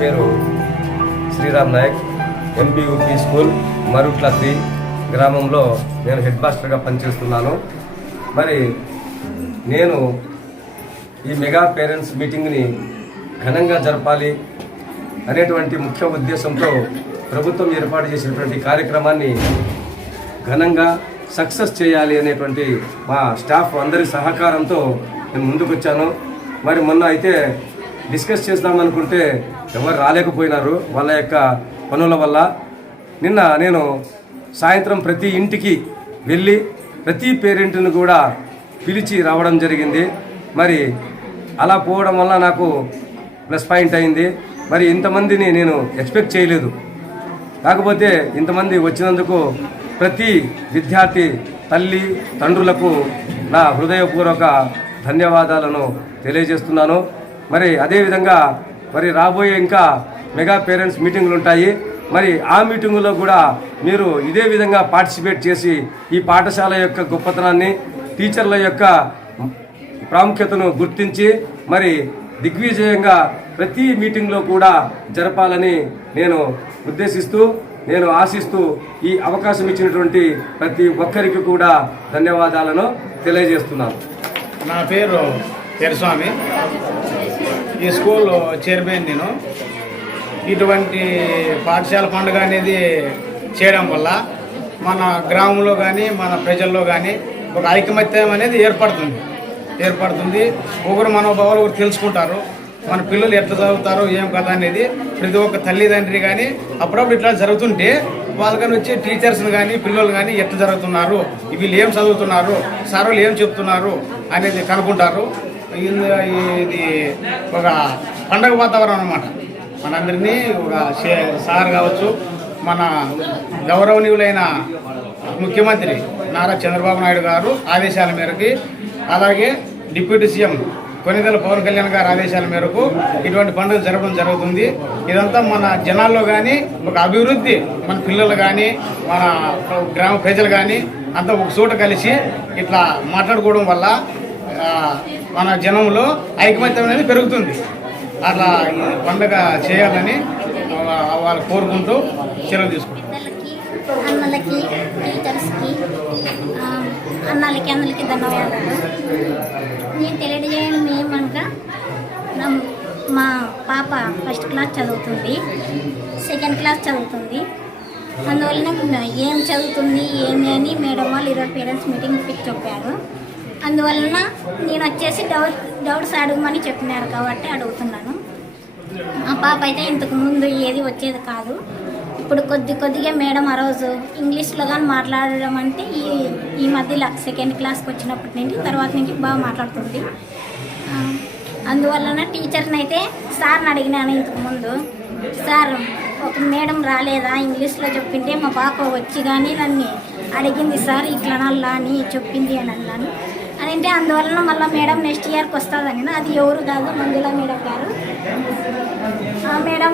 పేరు Sriram Nayak MPUP school Marutla three గ్రామంలో నేను హెడ్ మాస్టర్గా పనిచేస్తున్నాను. మరి నేను ఈ మెగా పేరెంట్స్ మీటింగ్ని ఘనంగా జరపాలి అనేటువంటి ముఖ్య ఉద్దేశంతో ప్రభుత్వం ఏర్పాటు చేసినటువంటి కార్యక్రమాన్ని ఘనంగా సక్సెస్ చేయాలి అనేటువంటి మా స్టాఫ్ అందరి సహకారంతో నేను ముందుకొచ్చాను. మరి మొన్న అయితే డిస్కస్ చేద్దామనుకుంటే ఎవరు రాలేకపోయినారు వాళ్ళ యొక్క పనుల వల్ల నిన్న నేను సాయంత్రం ప్రతి ఇంటికి వెళ్ళి ప్రతి పేరెంట్ని కూడా పిలిచి రావడం జరిగింది. మరి అలా పోవడం వల్ల నాకు ప్లస్ పాయింట్ అయింది. మరి ఇంతమందిని నేను ఎక్స్పెక్ట్ చేయలేదు. కాకపోతే ఇంతమంది వచ్చినందుకు ప్రతి విద్యార్థి తల్లి తండ్రులకు నా హృదయపూర్వక ధన్యవాదాలను తెలియజేస్తున్నాను. మరి అదేవిధంగా మరి రాబోయే ఇంకా మెగా పేరెంట్స్ మీటింగులు ఉంటాయి. మరి ఆ మీటింగులో కూడా మీరు ఇదే విధంగా పార్టిసిపేట్ చేసి ఈ పాఠశాల యొక్క గొప్పతనాన్ని టీచర్ల యొక్క ప్రాముఖ్యతను గుర్తించి మరి దిగ్విజయంగా ప్రతి మీటింగ్లో కూడా జరపాలని నేను ఉద్దేశిస్తూ నేను ఆశిస్తూ ఈ అవకాశం ఇచ్చినటువంటి ప్రతి ఒక్కరికి కూడా ధన్యవాదాలను తెలియజేస్తున్నాను. నా పేరు తెరస్వామి ఈ స్కూల్ చైర్మన్ నేను. ఇటువంటి పాఠశాల పండుగ అనేది చేయడం వల్ల మన గ్రామంలో కానీ మన ప్రజల్లో కానీ ఒక ఐకమత్యం అనేది ఏర్పడుతుంది. ఏర్పడుతుంది. ఒకరు మనోభావాలు ఒకరు తెలుసుకుంటారు. మన పిల్లలు ఎట్లా చదువుతారో ఏం కదా అనేది ప్రతి ఒక్క తల్లిదండ్రి కానీ అప్పుడప్పుడు ఇట్లా జరుగుతుంటే వాళ్ళకని వచ్చి టీచర్స్ని కానీ పిల్లలు కానీ ఎట్లా జరుగుతున్నారు వీళ్ళు ఏం చదువుతున్నారు సార్ వాళ్ళు ఏం చెప్తున్నారు అనేది కనుక్కుంటారు. ఇది- ఇది ఒక పండగ వాతావరణం అనమాట మనందరినీ ఒక సార్ కావచ్చు మన గౌరవనీయులైన ముఖ్యమంత్రి నారా చంద్రబాబు నాయుడు గారు ఆదేశాల మేరకి అలాగే డిప్యూటీ సీఎం కొనిదల పవన్ కళ్యాణ్ గారి ఆదేశాల మేరకు ఇటువంటి పండుగ జరగడం జరుగుతుంది. ఇదంతా మన జనాల్లో కానీ ఒక అభివృద్ధి మన పిల్లలు కానీ మన గ్రామ ప్రజలు కానీ అంతా ఒక చోట కలిసి ఇట్లా మాట్లాడుకోవడం వల్ల మన జనంలో ఐకమత్యం అనేది పెరుగుతుంది. అట్లా ఈ పండుగ చేయాలని వాళ్ళు కోరుకుంటూ చర్యలు తీసుకుంటారు అన్నలకి టీచర్స్కి అన్నలకి అన్నలకి ధన్యవాదాలు. నేను తెలియజేయడం ఏమనగా మా పాప ఫస్ట్ క్లాస్ చదువుతుంది సెకండ్ క్లాస్ చదువుతుంది. అందువలన ఏం చదువుతుంది ఏమి అని మేడం వాళ్ళు ఈరోజు పేరెంట్స్ మీటింగ్ పిక్ చెప్పారు. అందువలన నేను వచ్చేసి డౌట్ డౌట్స్ అడగమని చెప్పినారు కాబట్టి అడుగుతున్నాను. మా పాప అయితే ఇంతకు ముందు ఏది వచ్చేది కాదు. ఇప్పుడు కొద్ది కొద్దిగా మేడం ఆ రోజు ఇంగ్లీష్లో కానీ మాట్లాడడం అంటే ఈ ఈ మధ్యలో సెకండ్ క్లాస్కి వచ్చినప్పటి నుండి తర్వాత నుంచి బాగా మాట్లాడుతుంది. అందువలన టీచర్ని అయితే సార్ని అడిగినాను ఇంతకు ముందు. సార్ ఒక మేడం రాలేదా? ఇంగ్లీష్లో చెప్పింటే మా పాప వచ్చి కానీ నన్ను అడిగింది సార్ ఇట్లా అని చెప్పింది అని అన్నాను. అని అంటే అందువలన మళ్ళీ మేడం నెక్స్ట్ ఇయర్కి వస్తుందని. అది ఎవరు కాదు మంజుల మేడం గారు. ఆ మేడం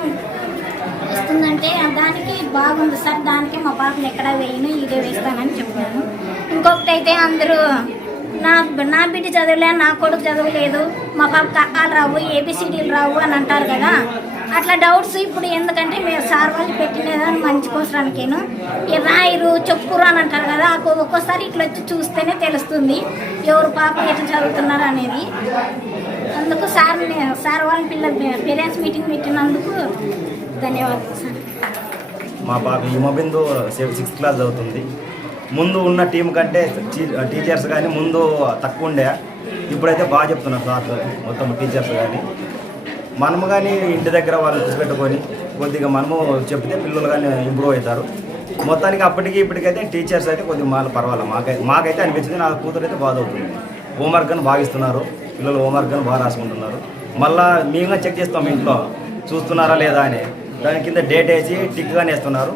వస్తుందంటే దానికి బాగుంది సార్ దానికి మా పాపను ఎక్కడ వేయను ఇదే వేస్తానని చెప్పాను. ఇంకొకటి అయితే అందరూ నా నా బిడ్డ చదవలే నా కొడుకు చదవలేదు మా పాప కక్కాలు రావు ఏబిసిడీలు రావు అని అంటారు కదా. అట్లా డౌట్స్ ఇప్పుడు ఎందుకంటే మేము సార్ వాళ్ళు పెట్టినదాన్ని మంచి కోసరానికేను ఈ రాయరు చెప్పురు అని అంటారు కదా ఒక్కోసారి ఇట్లా వచ్చి చూస్తేనే తెలుస్తుంది. ఎవరు పాప ఎట్లా చదువుతున్నారు అనేది. అందుకు సార్ సార్ వాళ్ళ పిల్లల పేరెంట్స్ మీటింగ్ పెట్టినందుకు ధన్యవాదాలు సార్. మా పాప హిమబిందు సిక్స్త్ క్లాస్ చదువుతుంది. ముందు ఉన్న టీం కంటే టీచర్స్ కానీ ముందు తక్కువ ఉండే. ఇప్పుడైతే బాగా చెప్తున్నారు సార్ మొత్తం టీచర్స్ కానీ మనము కానీ ఇంటి దగ్గర వాళ్ళు పెట్టుకొని కొద్దిగా మనము చెప్తే పిల్లలు కానీ ఇంప్రూవ్ అవుతారు. మొత్తానికి అప్పటికి ఇప్పటికైతే టీచర్స్ అయితే కొద్దిగా మాకు పర్వాలేదు. మాకైతే మాకైతే అనిపించింది. నా కూతురు అయితే బాధ అవుతుంది హోంవర్క్ అని బాగా ఇస్తున్నారు. పిల్లలు హోంవర్క్ అని బాగా రాసుకుంటున్నారు. మళ్ళీ మేము చెక్ చేస్తాం ఇంట్లో. చూస్తున్నారా లేదా అని. దాని కింద డేట్ వేసి టిక్ కానీ వేస్తున్నారు.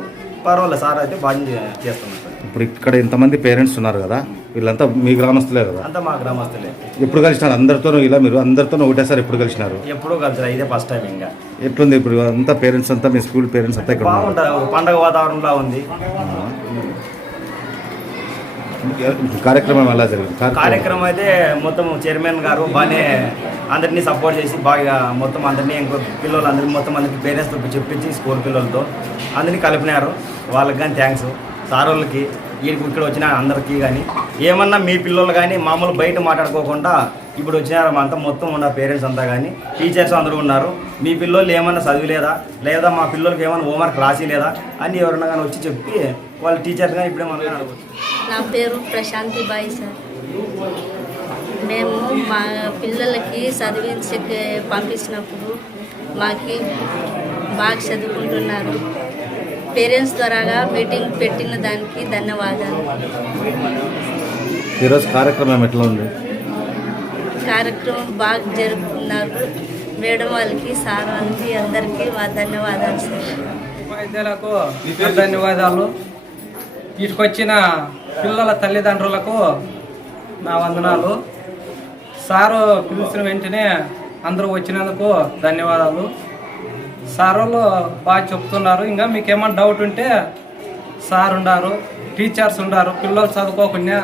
పర్వాలేదు. సార్ అయితే బాగా చేస్తున్నారు. ఇప్పుడు ఇక్కడ ఇంతమంది పేరెంట్స్ ఉన్నారు కదా. వీళ్ళంతా మీ గ్రామస్తులే కదా? అంతా మా గ్రామస్తులే. ఎప్పుడు కలిసినారు? అందరితోనూ ఇలా మీరు అందరితోనూ ఒకటేసారి ఎప్పుడు కలిసినారు? ఎప్పుడూ కలిసి ఇదే ఫస్ట్ టైం ఇంకా. ఎట్లుంది ఇప్పుడు? అంతా పేరెంట్స్ అంతా మీ స్కూల్ పేరెంట్స్ అంతా ఇక్కడ ఉన్నారు? ఒక పండగ వాతావరణంలా ఉంది. కార్యక్రమం ఎలా జరిగింది? కార్యక్రమం. కార్యక్రమం అయితే మొత్తం చైర్మన్ గారు బాగానే అందరినీ సపోర్ట్ చేసి బాగా మొత్తం అందరినీ ఇంకో పిల్లలందరికీ మొత్తం అందరికీ పేరెంట్స్తో చెప్పించి స్కూల్ పిల్లలతో అందరినీ కలిపినారు. వాళ్ళకి కానీ థ్యాంక్స్ సార్ వాళ్ళకి వీడికి ఇక్కడ వచ్చిన అందరికీ కానీ ఏమన్నా మీ పిల్లలు కానీ మామూలు బయట మాట్లాడుకోకుండా ఇప్పుడు వచ్చినారు అంతా మొత్తం ఉన్న పేరెంట్స్ అంతా కానీ టీచర్స్ అందరూ ఉన్నారు. మీ పిల్లలు ఏమన్నా చదివిలేదా? లేదా మా పిల్లలకి ఏమైనా హోంవర్క్ రాసిలేదా? అని ఎవరన్నా కానీ వచ్చి చెప్పి వాళ్ళ టీచర్స్ కానీ ఇప్పుడే మనం అడగచ్చు. నా పేరు ప్రశాంతి బాయ్ సార్. మేము మా పిల్లలకి చదివించే పంపించినప్పుడు మాకి బాగా చదువుకుంటున్నారు. పేరెంట్స్ ద్వారాగా మీటింగ్ పెట్టిన దానికి ధన్యవాదాలు. ఈరోజు కార్యక్రమం ఎట్లా ఉంది? కార్యక్రమం బాగా జరుపుకున్నారు. మేడం వాళ్ళకి సార్ వాళ్ళకి అందరికీ మా ధన్యవాదాలు సార్. ధన్యవాదాలు. వీటికొచ్చిన పిల్లల తల్లిదండ్రులకు నా వందనాలు. సారు పిలిచిన వెంటనే అందరూ వచ్చినందుకు ధన్యవాదాలు. సార్ వాళ్ళు బాగా చెప్తున్నారు. ఇంకా మీకు ఏమైనా డౌట్ ఉంటే సార్ ఉండారు టీచర్స్ ఉండారు పిల్లలు చదువుకోకుండా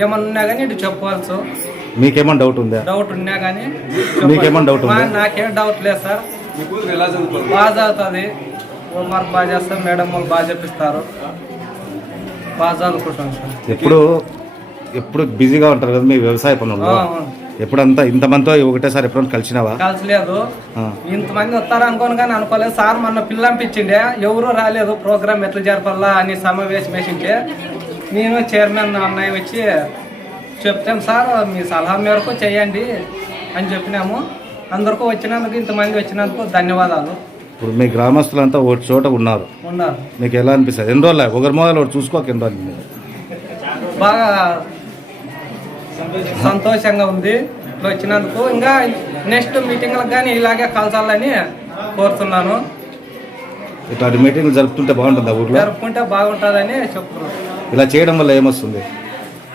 ఏమన్నా ఉన్నా కానీ ఇటు చెప్పవచ్చు మీకేమైనా డౌట్ ఉందా? డౌట్ ఉన్నా కానీ మీకేమన్నా డౌట్ ఉందా? నాకేం డౌట్ లేదు సార్. బాగా చదువుతుంది. హోంవర్క్ బాగా చేస్తారు మేడం వాళ్ళు బాగా చెప్పిస్తారు. బాగా చదువుకుంటాం సార్. ఎప్పుడు ఎప్పుడు బిజీగా ఉంటారు కదా మీ వ్యవసాయ పనుల్లో? ఆ. ఎప్పుడంతా ఇంతమందితో ఒకటేసారి ఎప్పుడైనా కలిసినావా? కలిసిలేదు. ఇంతమంది వస్తారు అనుకోను కానీ అనుకోలేదు. సార్ మొన్న పిల్లంపించిండే. ఎవరు రాలేదు. ప్రోగ్రామ్ ఎట్లా జరపాలా అని సమావేశం వేసింటే నేను చైర్మన్ అన్నయ్య వచ్చి చెప్తాం సార్ మీ సలహా మేరకు చేయండి అని చెప్పినాము. అందరికీ వచ్చినందుకు ఇంతమంది వచ్చినందుకు ధన్యవాదాలు. ఇప్పుడు మీ గ్రామస్తులంతా ఒక చోట ఉన్నారు. ఉన్నారు. మీకు ఎలా అనిపిస్తుంది? ఎన్ని రోజులు ఒకరి మొదలు ఒకటి చూసుకోక ఎన్ని రోజులు బాగా సంతోషంగా ఉంది. ఇట్లా వచ్చినందుకు ఇంకా నెక్స్ట్ మీటింగ్లకు కానీ ఇలాగే కలసాలని కోరుతున్నాను. ఇట్లాంటి మీటింగ్లు జరుపుతుంటే బాగుంటుందా ఊర్లో? జరుపుకుంటే బాగుంటుందని చెప్తున్నాను. ఇలా చేయడం వల్ల ఏమొస్తుంది?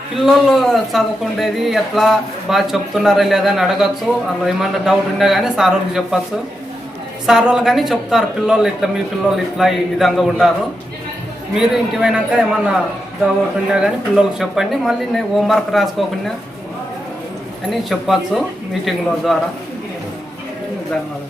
పిల్లలు చదువుకుండేది ఎట్లా బాగా చెప్తున్నారా లేదా అని అడగచ్చు. అందులో ఏమన్నా డౌట్ ఉన్నా కానీ సార్ వాళ్ళకి చెప్పచ్చు. సార్ వాళ్ళు కానీ చెప్తారు పిల్లలు ఇట్లా మీ పిల్లలు ఇట్లా ఈ విధంగా ఉంటారు మీరు ఇంటి పోయినాక ఏమన్నా డౌట్ ఉన్నా కానీ పిల్లలకు చెప్పండి. మళ్ళీ నేను హోంవర్క్ రాసుకోకుండా అని చెప్పచ్చు మీటింగ్ల ద్వారా. ధన్యవాదాలు.